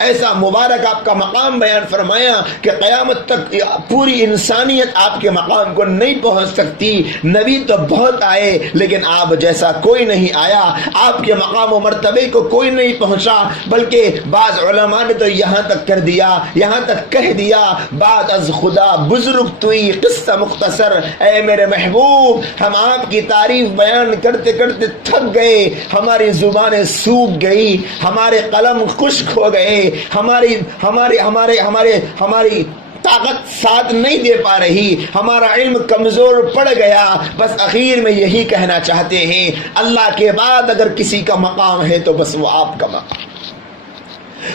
ایسا مبارک آپ کا مقام بیان فرمایا کہ قیامت تک پوری انسانیت آپ کے مقام کو نہیں پہنچ سکتی. نبی تو بہت آئے لیکن آپ جیسا کوئی نہیں آیا, آپ کے مقام و مرتبے کو کوئی نہیں پہنچا, بلکہ بعض علماء نے تو یہاں تک کر دیا, یہاں تک کہہ دیا, بعد از خدا بزرگ توئی قصہ مختصر. اے میرے محبوب, ہم آپ کی تعریف بیان کرتے کرتے تھک گئے, ہماری زبانیں سوکھ گئی, ہمارے قلم خشک ہو گئے, ہماری طاقت ساتھ نہیں دے پا رہی, ہمارا علم کمزور پڑ گیا. بس اخیر میں یہی کہنا چاہتے ہیں, اللہ کے بعد اگر کسی کا مقام ہے تو بس وہ آپ کا مقام.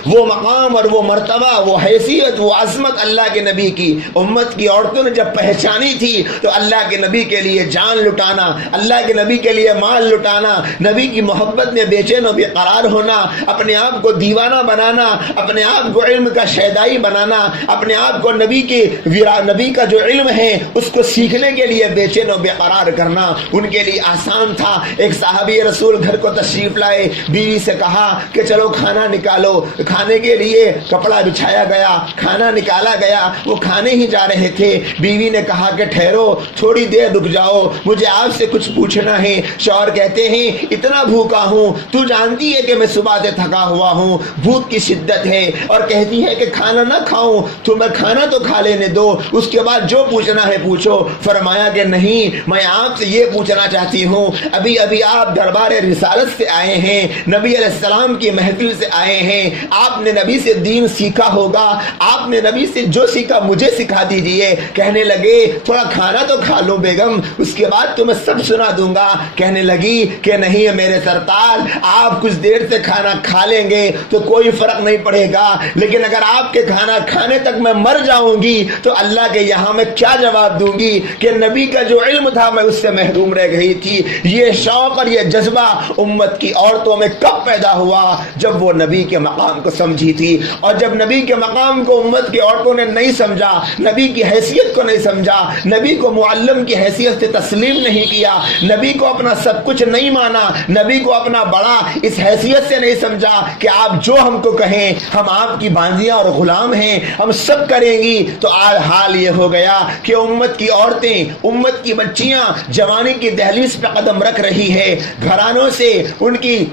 وہ مقام اور وہ مرتبہ, وہ حیثیت, وہ عظمت اللہ کے نبی کی امت کی عورتوں نے جب پہچانی تھی تو اللہ کے نبی کے لیے جان لٹانا, اللہ کے نبی کے لیے مال لٹانا, نبی کی محبت میں بے چین و بے قرار ہونا, اپنے آپ کو دیوانہ بنانا, اپنے آپ کو علم کا شیدائی بنانا, اپنے آپ کو نبی کا جو علم ہے اس کو سیکھنے کے لیے بے چین و بے قرار کرنا ان کے لیے آسان تھا. ایک صحابی رسول گھر کو تشریف لائے, بیوی سے کہا کہ چلو کھانا نکالو. کھانے کے لیے کپڑا بچھایا گیا, کھانا نکالا گیا, وہ کھانے ہی جا رہے تھے. بیوی نے کہا کہ ٹھہرو, تھوڑی دیر رک جاؤ, مجھے آپ سے کچھ پوچھنا ہے. شوہر کہتے ہیں اتنا بھوکا ہوں, تو جانتی ہے کہ میں صبح سے تھکا ہوا ہوں, بھوک کی شدت ہے, اور کہتی ہے کہ کھانا نہ کھاؤں, تو میں کھانا تو کھا لینے دو, اس کے بعد جو پوچھنا ہے پوچھو. فرمایا کہ نہیں, میں آپ سے یہ پوچھنا چاہتی ہوں, ابھی آپ دربار رسالت سے آئے ہیں, نبی علیہ السلام کی محفل سے آئے ہیں, آپ نے نبی سے دین سیکھا ہوگا, آپ نے نبی سے جو سیکھا مجھے سکھا دیجئے. کہنے لگے تھوڑا کھانا تو کھا لو بیگم, اس کے بعد تو میں سب سنا دوں گا. کہنے لگی کہ نہیں میرے سرتاج, آپ کچھ دیر سے کھانا کھا لیں گے تو کوئی فرق نہیں پڑے گا, لیکن اگر آپ کے کھانا کھانے تک میں مر جاؤں گی تو اللہ کے یہاں میں کیا جواب دوں گی کہ نبی کا جو علم تھا میں اس سے محروم رہ گئی تھی. یہ شوق اور یہ جذبہ امت کی عورتوں میں کب پیدا ہوا؟ جب وہ نبی کے مقام کو سمجھی تھی. اور جب نبی کے مقام کو امت کی عورتوں نے نہیں سمجھا, نبی کی حیثیت کو نہیں سمجھا, نبی کو معلم کی حیثیت سے تسلیم نہیں کیا, نبی کو اپنا سب کچھ نہیں مانا, نبی کو اپنا بڑا اس حیثیت سے نہیں سمجھا کہ آپ جو ہم کو کہیں ہم آپ کی باندیاں اور غلام ہیں, ہم سب کریں گی, تو آج حال یہ ہو گیا کہ امت کی عورتیں, امت کی بچیاں جوانی کی دہلیز پہ قدم رکھ رہی ہے, گھرانوں سے ان کی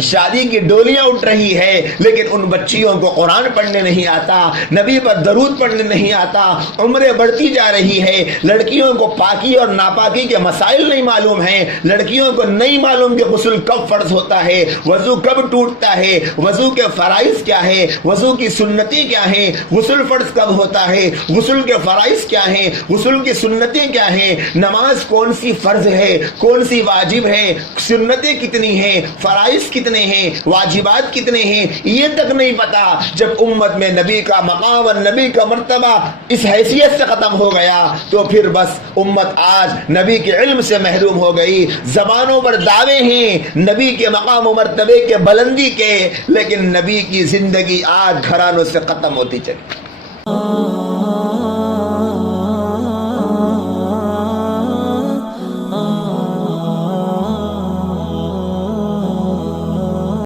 شادی کی ڈولیاں اٹھ رہی ہے, لیکن ان بچیوں کو قرآن پڑھنے نہیں آتا, نبی پر درود پڑھنے نہیں آتا, عمریں بڑھتی جا رہی ہے. لڑکیوں کو پاکی اور ناپاکی کے مسائل نہیں معلوم ہیں, لڑکیوں کو نہیں معلوم کہ غسل کب فرض ہوتا ہے, وضو کب ٹوٹتا ہے, وضو کے فرائض کیا ہے, وضو کی سنتیں کیا ہیں, غسل فرض کب ہوتا ہے, غسل کے فرائض کیا ہیں, غسل کی سنتیں کیا ہیں, نماز کون سی فرض ہے, کون سی واجب ہے, سنتیں کتنی ہیں, فرائض کتنے ہیں, واجبات کتنے ہیں, یہ تک نہیں پتا. جب امت میں نبی کا مقام اور نبی کا مرتبہ اس حیثیت سے ختم ہو گیا تو پھر بس امت آج نبی کے علم سے محروم ہو گئی. زبانوں پر دعوے ہیں نبی کے مقام و مرتبے کے بلندی کے, لیکن نبی کی زندگی آج گھرانوں سے ختم ہوتی چلی.